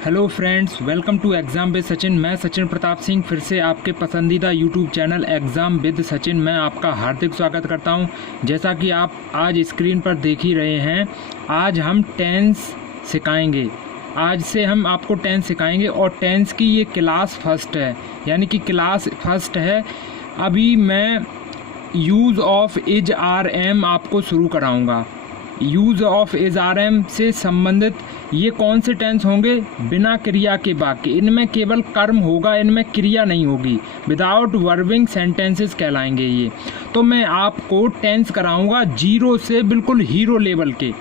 Hello friends, welcome to exam with Sachin. मैं सचिन प्रताप सिंह फिर से आपके पसंदीदा YouTube channel exam with Sachin में आपका हार्दिक स्वागत करता हूं। जैसा कि आप आज स्क्रीन पर देख ही रहे हैं, आज हम टेंस सिखाएंगे। आज से हम आपको टेंस सिखाएंगे और टेंस की ये क्लास फर्स्ट है, यानी कि क्लास फर्स्ट है। अभी मैं use of is are am आपको शुरू कराऊँगा। Use of is are am से संबंधित ये कौन से टेंस होंगे? बिना क्रिया के वाक्य, इनमें केवल कर्म होगा, इनमें क्रिया नहीं होगी। विदाउट वर्बिंग सेंटेंसेस कहलाएंगे ये। तो मैं आपको टेंस कराऊंगा जीरो से बिल्कुल हीरो लेवल के।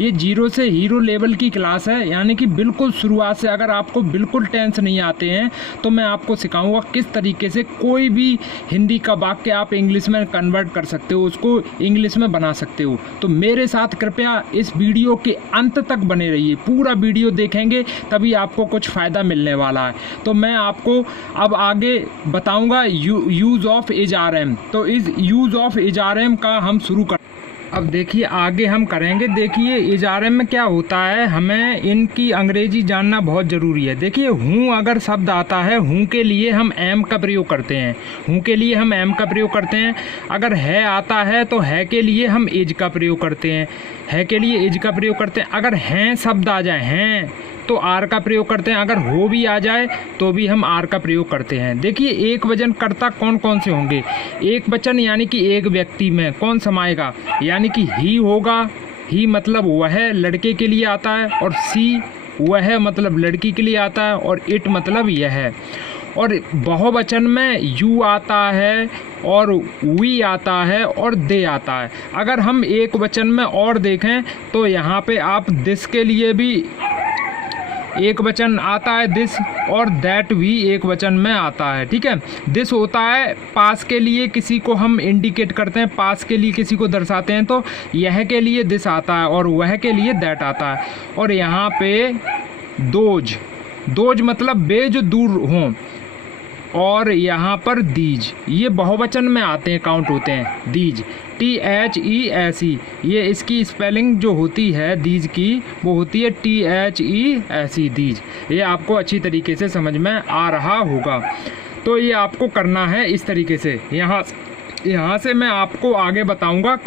ये जीरो से हीरो लेवल की क्लास है, यानी कि बिल्कुल शुरुआत से। अगर आपको बिल्कुल टेंस नहीं आते हैं तो मैं आपको सिखाऊंगा किस तरीके से कोई भी हिंदी का वाक्य आप इंग्लिश में कन्वर्ट कर सकते हो, उसको इंग्लिश में बना सकते हो। तो मेरे साथ कृपया इस वीडियो के अंत तक बने रहिए। पूरा वीडियो देखेंगे तभी आपको कुछ फ़ायदा मिलने वाला है। तो मैं आपको अब आगे बताऊँगा use of is are am. तो इस use of is are am का हम शुरू कर। अब देखिए आगे हम करेंगे। देखिए इज आर एम में क्या होता है, हमें इनकी अंग्रेजी जानना बहुत ज़रूरी है। देखिए हूँ अगर शब्द आता है, हूँ के लिए हम एम का प्रयोग करते हैं। हूँ के लिए हम एम का प्रयोग करते हैं। अगर है आता है तो है के लिए हम इज का प्रयोग करते हैं। है के लिए इज का प्रयोग करते हैं। अगर हैं शब्द आ जाए, हैं, तो आर का प्रयोग करते हैं। अगर हो भी आ जाए तो भी हम आर का प्रयोग करते हैं। देखिए एक वचन कर्ता कौन कौन से होंगे। एक वचन यानी कि एक व्यक्ति में कौन समाएगा, यानी कि ही होगा। ही मतलब वह लड़के के लिए आता है, और सी वह मतलब लड़की के लिए आता है, और इट मतलब यह है। और बहुवचन में यू आता है, और वी आता है, और दे आता है। अगर हम एक वचन में और देखें तो यहाँ पे आप दिस के लिए भी एक वचन आता है, दिस, और दैट भी एक वचन में आता है। ठीक है, दिस होता है पास के लिए, किसी को हम इंडिकेट करते हैं, पास के लिए किसी को दर्शाते हैं, तो यह के लिए दिस आता है और वह के लिए दैट आता है। और यहाँ पे दोज, दोज मतलब वे जो दूर हों, और यहाँ पर दीज, ये बहुवचन में आते हैं, काउंट होते हैं। दीज, THESE, ये इसकी स्पेलिंग जो होती है दीज की, वो होती है THESE, दीज। ये आपको अच्छी तरीके से समझ में आ रहा होगा। तो ये आपको करना है इस तरीके से। यहाँ से मैं आपको आगे बताऊँगा।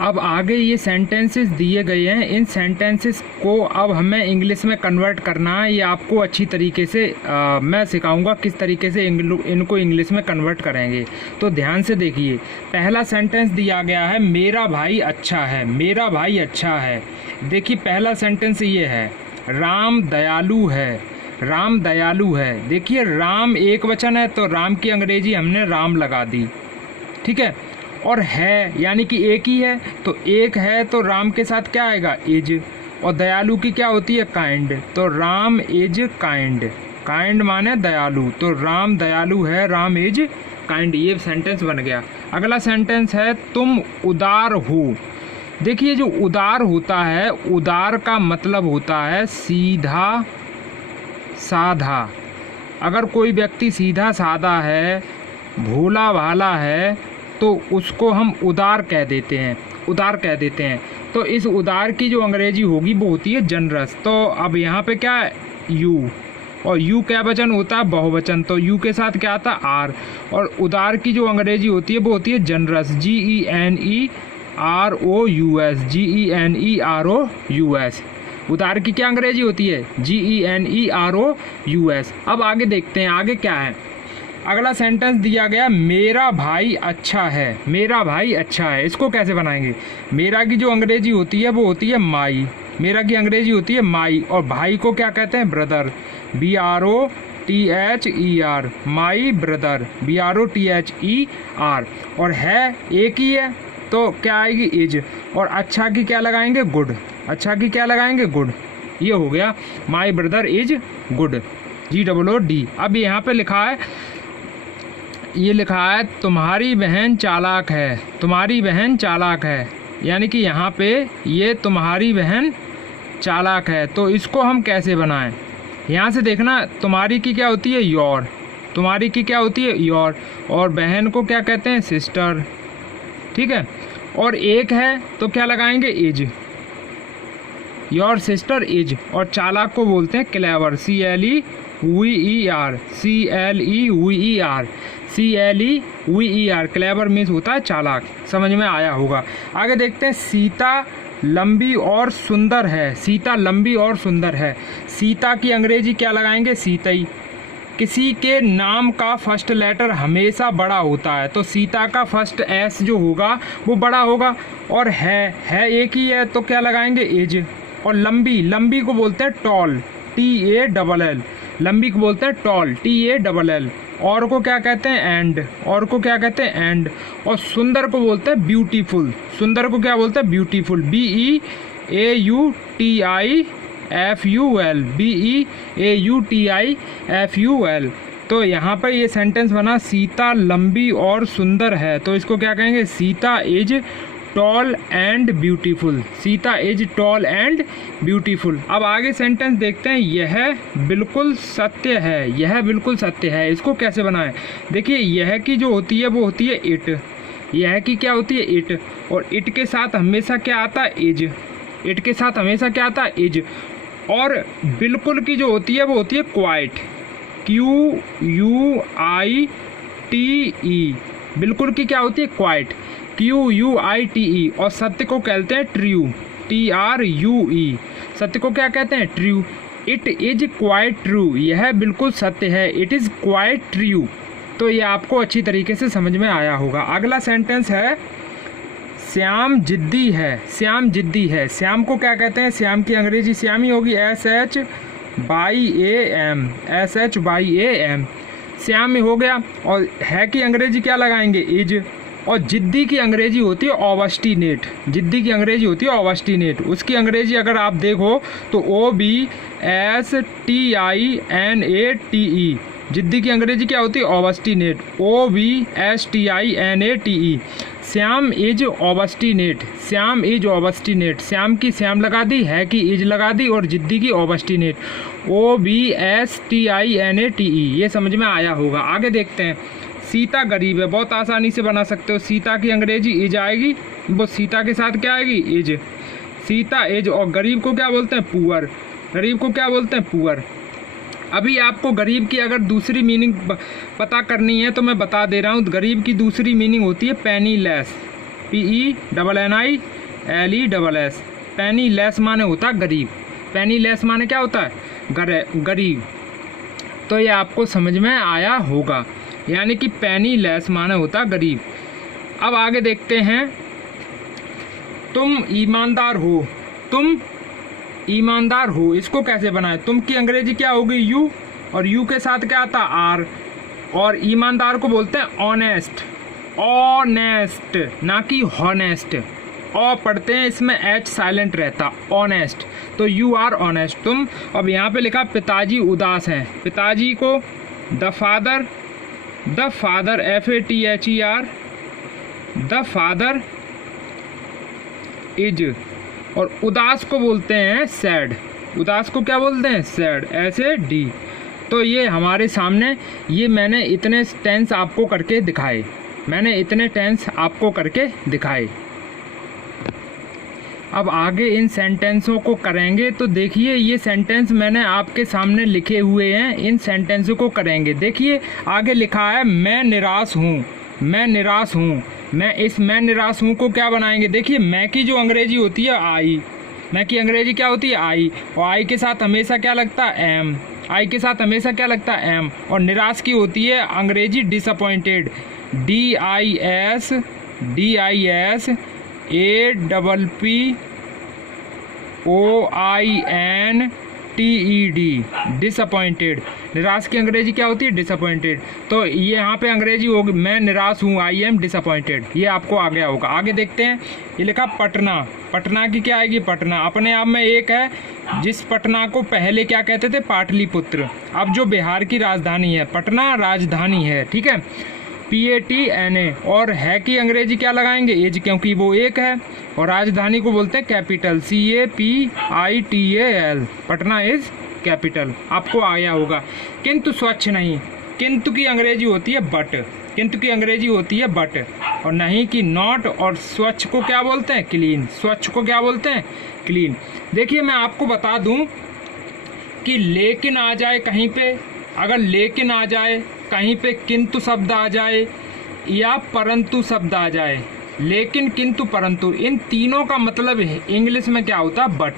अब आगे ये सेंटेंसेस दिए गए हैं, इन सेंटेंसेस को अब हमें इंग्लिश में कन्वर्ट करना है। ये आपको अच्छी तरीके से मैं सिखाऊंगा किस तरीके से इनको इंग्लिश में कन्वर्ट करेंगे। तो ध्यान से देखिए, पहला सेंटेंस दिया गया है, मेरा भाई अच्छा है। मेरा भाई अच्छा है। देखिए पहला सेंटेंस ये है, राम दयालु है। राम दयालु है। देखिए राम एक वचन है तो राम की अंग्रेजी हमने राम लगा दी। ठीक है, और है यानी कि एक ही है, तो एक है तो राम के साथ क्या आएगा, इज। और दयालु की क्या होती है, काइंड, तो राम इज काइंड। काइंड माने दयालु, तो राम दयालु है, राम इज काइंड। ये सेंटेंस बन गया। अगला सेंटेंस है, तुम उदार हो। देखिए जो उदार होता है, उदार का मतलब होता है सीधा साधा। अगर कोई व्यक्ति सीधा साधा है, भोला भाला है, तो उसको हम उदार कह देते हैं, उदार कह देते हैं। तो इस उदार की जो अंग्रेजी होगी वो होती है जनरस। तो अब यहाँ पे क्या है, यू, और यू क्या वचन होता है, बहुवचन, तो यू के साथ क्या आता है, आर। और उदार की जो अंग्रेजी होती है वो होती है जनरस, GENEROUS, GENEROUS। उदार की क्या अंग्रेजी होती है, GENEROUS। अब आगे देखते हैं आगे क्या है। अगला सेंटेंस दिया गया, मेरा भाई अच्छा है। मेरा भाई अच्छा है, इसको कैसे बनाएंगे। मेरा की जो अंग्रेजी होती है वो होती है माई। मेरा की अंग्रेजी होती है माई, और भाई को क्या कहते हैं, brother, BROTHER, my brother, BROTHER। और है एक ही है तो क्या आएगी, इज। और अच्छा की क्या लगाएंगे, गुड। अच्छा की क्या लगाएंगे, गुड। ये हो गया, my brother is good, GOOD। अब यहाँ पे लिखा है, ये लिखा है, तुम्हारी बहन चालाक है। तुम्हारी बहन चालाक है, यानी कि यहाँ पे ये तुम्हारी बहन चालाक है। तो इसको हम कैसे बनाएं, यहाँ से देखना, तुम्हारी की क्या होती है, योर। तुम्हारी की क्या होती है, योर। और बहन को क्या कहते हैं, सिस्टर। ठीक है, और एक है तो क्या लगाएंगे, इज। योर सिस्टर इज, और चालाक को बोलते हैं क्लेवर, CLEVER, क्लेवर मीन्स होता है चालाक। समझ में आया होगा। आगे देखते हैं, सीता लंबी और सुंदर है। सीता लंबी और सुंदर है, सीता की अंग्रेजी क्या लगाएंगे? सीतई। किसी के नाम का फर्स्ट लेटर हमेशा बड़ा होता है, तो सीता का फर्स्ट एस जो होगा वो बड़ा होगा। और है एक ही है, तो क्या लगाएंगे? इज। और लंबी को बोलते हैं टॉल, TALL, लंबी को बोलते हैं टॉल, TALL। और को क्या कहते हैं? एंड। और सुंदर को बोलते हैं ब्यूटीफुल, सुंदर को क्या बोलते हैं? Beautiful, BEAUTIFUL। तो यहाँ पर ये सेंटेंस बना, सीता लंबी और सुंदर है, तो इसको क्या कहेंगे? Sita is tall and beautiful, Sita is tall and beautiful. अब आगे सेंटेंस देखते हैं, यह बिल्कुल सत्य है, इसको कैसे बनाएं? देखिए, यह की जो होती है वो होती है इट, यह की क्या होती है? इट, और इट के साथ हमेशा क्या आता है? इज, इट के साथ हमेशा क्या आता है? इज। और बिल्कुल की जो होती है वो होती है क्वाइट, QUITE, बिल्कुल की क्या होती है? Quite, QUITE। और सत्य को कहते हैं ट्रू, TRUE, सत्य को क्या कहते हैं? True. It is quite true, यह बिल्कुल सत्य है, इट इज क्वाइट ट्रू। तो ये आपको अच्छी तरीके से समझ में आया होगा। अगला सेंटेंस है, श्याम जिद्दी है, श्याम को क्या कहते हैं? श्याम की अंग्रेजी श्याम ही होगी, SHYAM, श्याम में हो गया। और है की अंग्रेजी क्या लगाएंगे? इज। और जिद्दी की अंग्रेजी होती है ऑब्स्टिनेट, उसकी अंग्रेजी अगर आप देखो तो OBSTINATE, जिद्दी की अंग्रेजी क्या होती है? Obstinate, OBSTINATE। Shyam is obstinate, Shyam की श्याम लगा दी, है की इज लगा दी, और जिद्दी की ऑब्स्टिनेट, OBSTINATE। ये समझ में आया होगा। आगे देखते हैं, सीता गरीब है, बहुत आसानी से बना सकते हो। सीता की अंग्रेजी इज आएगी, वो सीता के साथ क्या आएगी? Is, Sita is. और गरीब को क्या बोलते हैं? Poor, poor. अभी आपको गरीब की अगर दूसरी मीनिंग पता करनी है तो मैं बता दे रहा हूँ। गरीब की दूसरी मीनिंग होती है पेनीलेस, PENNILESS, पेनीलेस माने होता है गरीब, पेनीलेस माने क्या होता है? गरीब। तो ये आपको समझ में आया होगा, यानी कि पेनीलेस माने होता है गरीब। अब आगे देखते हैं, तुम ईमानदार हो, इसको कैसे बनाएं? तुम की अंग्रेजी क्या होगी? यू, और यू के साथ क्या आता? आर। और ईमानदार को बोलते हैं ऑनेस्ट, ना कि हॉनेस्ट। ओ पढ़ते हैं, इसमें एच साइलेंट रहता, ऑनेस्ट। तो यू आर ऑनेस्ट, तुम। अब यहाँ पे लिखा पिताजी उदास हैं, पिताजी को the father FATHER, the father is. और उदास को बोलते हैं सैड, उदास को क्या बोलते हैं? Sad, SAD। तो ये हमारे सामने, ये मैंने इतने टेंस आपको करके दिखाए, अब आगे इन सेंटेंसों को करेंगे। तो देखिए, ये सेंटेंस मैंने आपके सामने लिखे हुए हैं, इन सेंटेंसों को करेंगे। देखिए आगे लिखा है, मैं निराश हूँ, मैं निराश हूँ को क्या बनाएंगे? देखिए, मैं की जो अंग्रेजी होती है आई, मैं की अंग्रेजी क्या होती है? आई। और आई के साथ हमेशा क्या लगता है? एम, आई के साथ हमेशा क्या लगता है? एम। और निराश की होती है अंग्रेजी डिसअपॉइंटेड, DISAPPOINTED, डिसअपॉइंटेड। निराश की अंग्रेजी क्या होती है? डिसअपॉइंटेड। तो ये यहाँ पे अंग्रेजी होगी, मैं निराश हूँ, आई एम डिसअपॉइंटेड। ये आपको आ गया होगा। आगे देखते हैं, ये लिखा पटना, पटना की क्या आएगी? पटना अपने आप में एक है, जिस पटना को पहले क्या कहते थे? पाटलिपुत्र। अब जो बिहार की राजधानी है, पटना राजधानी है, ठीक है, PATNA। और है की अंग्रेजी क्या लगाएंगे? एज, क्योंकि वो एक है। और राजधानी को बोलते हैं capital, CAPITAL, Patna is capital. आपको आया होगा। किंतु स्वच्छ नहीं, किंतु की अंग्रेजी होती है बट, किंतु की अंग्रेजी होती है बट, और नहीं कि नॉट। और स्वच्छ को क्या बोलते हैं? क्लीन। स्वच्छ को क्या बोलते हैं? क्लीन। देखिए मैं आपको बता दूं कि लेकिन आ जाए कहीं पे, अगर लेकिन आ जाए कहीं पे, किंतु शब्द आ जाए या परंतु शब्द आ जाए, लेकिन किंतु परंतु, इन तीनों का मतलब इंग्लिश में क्या होता है? बट।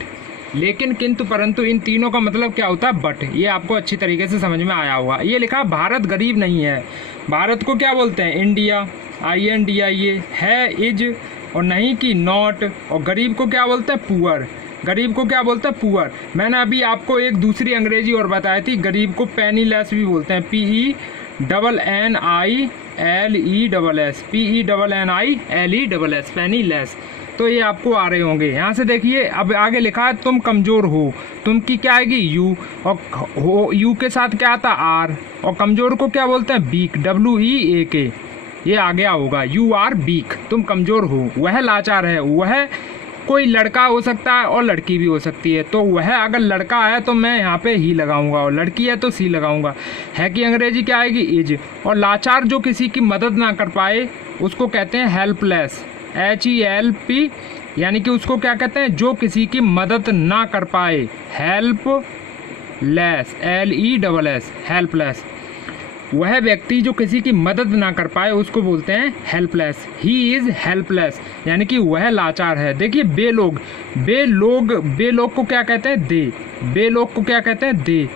लेकिन किंतु परंतु इन तीनों का मतलब क्या होता है? बट। ये आपको अच्छी तरीके से समझ में आया होगा। ये लिखा भारत गरीब नहीं है। भारत को क्या बोलते हैं? India, INDIA। है इज, और नहीं कि नॉट। और गरीब को क्या बोलते हैं? पुअर। गरीब को क्या बोलते हैं? पुअर। मैंने अभी आपको एक दूसरी अंग्रेजी और बताई थी, गरीब को पेनीलेस भी बोलते हैं। PENNILESS, penniless. तो ये आपको आ रहे होंगे। यहाँ से देखिए अब आगे लिखा है तुम कमज़ोर हो। तुम की क्या आएगी? यू, और हो यू के साथ क्या आता? आर। और कमज़ोर को क्या बोलते हैं? Weak, WEAK। ये आ गया होगा, यू आर वीक, तुम कमज़ोर हो। वह लाचार है। वह कोई लड़का हो सकता है और लड़की भी हो सकती है। तो वह अगर लड़का है तो मैं यहाँ पे ही लगाऊंगा, और लड़की है तो सी लगाऊंगा। है कि अंग्रेजी क्या आएगी? इज। और लाचार जो किसी की मदद ना कर पाए उसको कहते हैं हेल्पलेस, HELP, यानी कि उसको क्या कहते हैं? जो किसी की मदद ना कर पाए, हेल्पलेस, LESS, हेल्पलेस। वह व्यक्ति जो किसी की मदद ना कर पाए उसको बोलते हैं हेल्पलेस। ही इज़ हेल्पलेस, यानी कि वह लाचार है। देखिए बेलोग, बेलोग को क्या कहते हैं? दे। बेलोग को क्या कहते हैं? दे।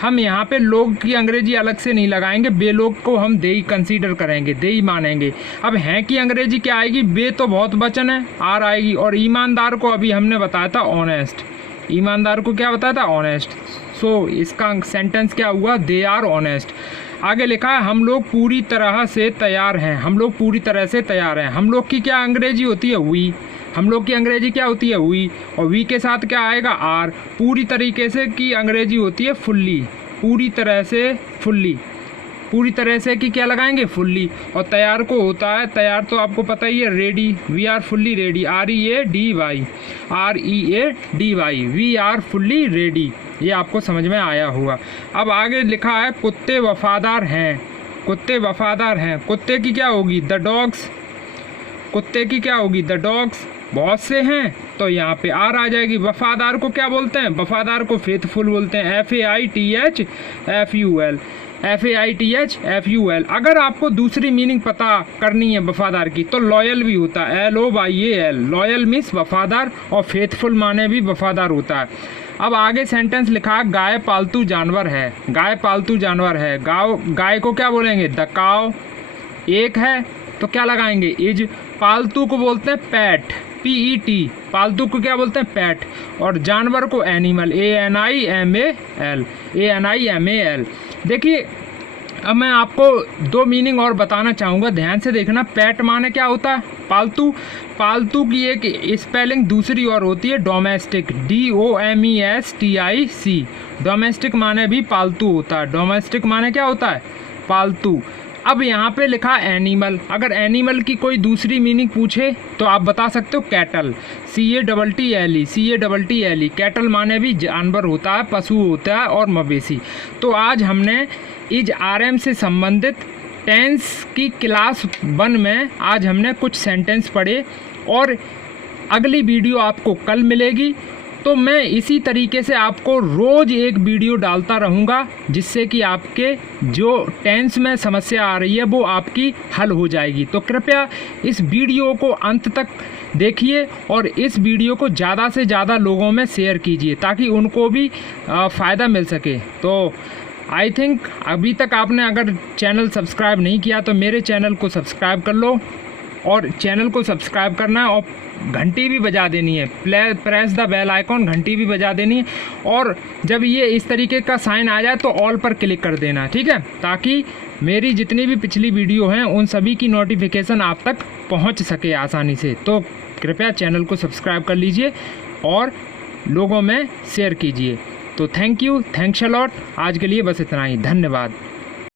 हम यहाँ पे लोग की अंग्रेजी अलग से नहीं लगाएंगे, बेलोग को हम दे ही कंसीडर करेंगे, दे ही मानेंगे। अब हैं की अंग्रेजी क्या आएगी? बे तो बहुत वचन है, आर आएगी। और ईमानदार को अभी हमने बताया था ऑनेस्ट। ईमानदार को क्या बताया था? ऑनेस्ट। सो इसका सेंटेंस क्या हुआ? They are honest. आगे लिखा है हम लोग पूरी तरह से तैयार हैं। हम लोग पूरी तरह से तैयार हैं। हम लोग की क्या अंग्रेजी होती है? वी। हम लोग की अंग्रेजी क्या होती है? वी। और वी के साथ क्या आएगा? आर। पूरी तरीके से की अंग्रेजी होती है फुल्ली। पूरी तरह से, फुल्ली। पूरी तरह से की क्या लगाएंगे? फुल्ली। और तैयार को होता है, तैयार तो आपको पता ही है, ready. We are fully ready, READY, we are fully ready. ये आपको समझ में आया होगा। अब आगे लिखा है कुत्ते वफादार हैं। कुत्ते वफादार हैं। कुत्ते की क्या होगी? The dogs. कुत्ते की क्या होगी? The dogs. बहुत से हैं तो यहाँ पे आर आ जाएगी। वफादार को क्या बोलते हैं? वफादार को फेथफुल बोलते हैं, FAITHFUL। अगर आपको दूसरी मीनिंग पता करनी है वफादार की तो लॉयल भी होता है, LOYAL। लॉयल मीन्स वफादार, और फेथफुल माने भी वफादार होता है। अब आगे सेंटेंस लिखा है गाय पालतू जानवर है। गाय पालतू जानवर है। गाय को क्या बोलेंगे? द काव। एक है तो क्या लगाएंगे? इज। पालतू को बोलते हैं पैट, PET। पालतू को क्या बोलते हैं? पैट। और जानवर को एनिमल, ANIMAL। देखिए अब मैं आपको दो मीनिंग और बताना चाहूँगा, ध्यान से देखना। पैट माने क्या होता है? पालतू। पालतू की एक स्पेलिंग दूसरी और होती है डोमेस्टिक, DOMESTIC। डोमेस्टिक माने भी पालतू होता है। डोमेस्टिक माने क्या होता है? पालतू। अब यहाँ पे लिखा एनिमल। अगर एनिमल की कोई दूसरी मीनिंग पूछे तो आप बता सकते हो कैटल, CATTLE। कैटल माने भी जानवर होता है, पशु होता है और मवेशी। तो आज हमने इज RM से संबंधित टेंस की क्लास 1 में आज हमने कुछ सेंटेंस पढ़े, और अगली वीडियो आपको कल मिलेगी। तो मैं इसी तरीके से आपको रोज़ एक वीडियो डालता रहूँगा, जिससे कि आपके जो टेंस में समस्या आ रही है वो आपकी हल हो जाएगी। तो कृपया इस वीडियो को अंत तक देखिए और इस वीडियो को ज़्यादा से ज़्यादा लोगों में शेयर कीजिए, ताकि उनको भी फ़ायदा मिल सके। तो आई थिंक अभी तक आपने अगर चैनल सब्सक्राइब नहीं किया तो मेरे चैनल को सब्सक्राइब कर लो, और चैनल को सब्सक्राइब करना है और घंटी भी बजा देनी है, प्रेस द बेल आइकॉन, घंटी भी बजा देनी है। और जब ये इस तरीके का साइन आ जाए तो ऑल पर क्लिक कर देना, ठीक है, ताकि मेरी जितनी भी पिछली वीडियो हैं उन सभी की नोटिफिकेशन आप तक पहुंच सके आसानी से। तो कृपया चैनल को सब्सक्राइब कर लीजिए और लोगों में शेयर कीजिए। तो thank you, thanks a lot. आज के लिए बस इतना ही, धन्यवाद।